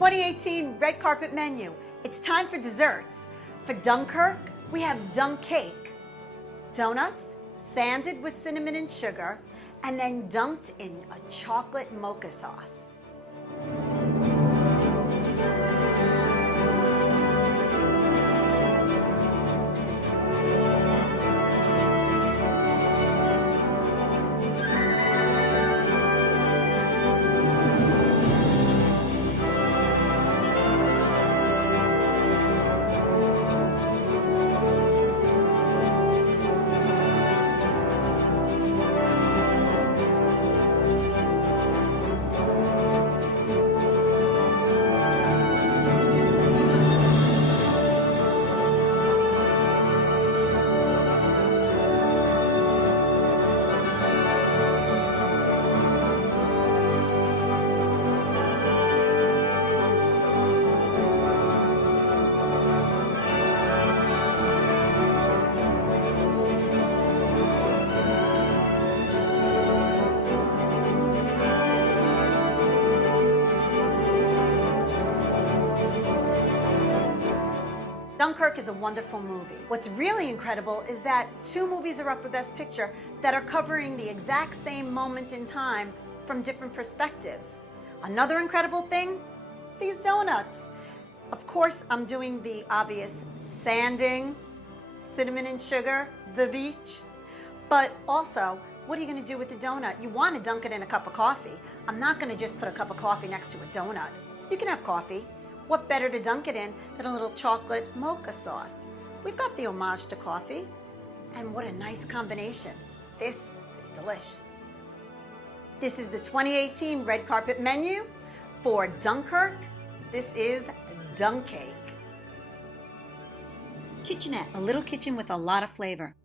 2018 red carpet menu. It's time for desserts. For Dunkirk, we have dunk cake. Donuts sanded with cinnamon and sugar and then dunked in a chocolate mocha sauce. Dunkirk is a wonderful movie. What's really incredible is that 2 movies are up for Best Picture that are covering the exact same moment in time from different perspectives. Another incredible thing, these donuts. Of course, I'm doing the obvious sanding, cinnamon and sugar, the beach. But also, what are you going to do with the donut? You want to dunk it in a cup of coffee. I'm not going to just put a cup of coffee next to a donut. You can have coffee. What better to dunk it in than a little chocolate mocha sauce? We've got the homage to coffee, and what a nice combination. This is delish. This is the 2018 red carpet menu for Dunkirk. This is dunk cake. Kitchenette, a little kitchen with a lot of flavor.